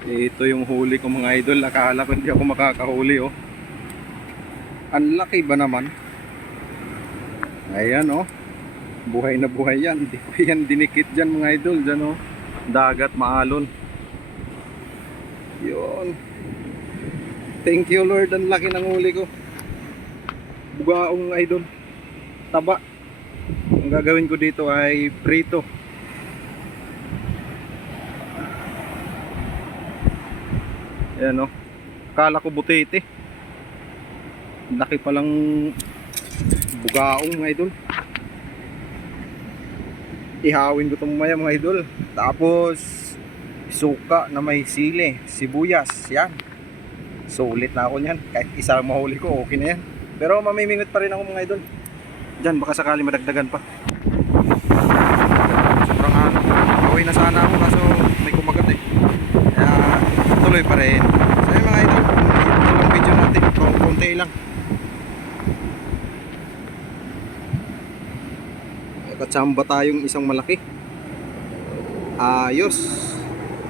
Ito yung huli ko mga idol. Akala ko hindi ako makakahuli oh. Ang laki ba naman? Ayan oh. Buhay na buhay yan. Di ko yan dinikit dyan mga idol. Dyan oh. Dagat, maalon. Yun. Thank you Lord. Ang laki ng huli ko. Bugaong idol. Taba. Ang gagawin ko dito ay prito. Ayan o. Kala ko butete. Laki palang bugaong mga idol. Ihawin ko ito mamaya mga idol. Tapos suka na may sili, sibuyas. Yan. Sulit na ako niyan. Kahit isa mahuli ko, okay na yan. Pero mamimingot pa rin ako mga idol. Diyan baka sakali madagdagan pa. Sobrang ano. Away na sana ako kaso may kumagat eh. Tuloy pa rin. So yun mga idol, ito lang video natin. Kung konti lang. Katsamba tayong isang malaki. Ayos.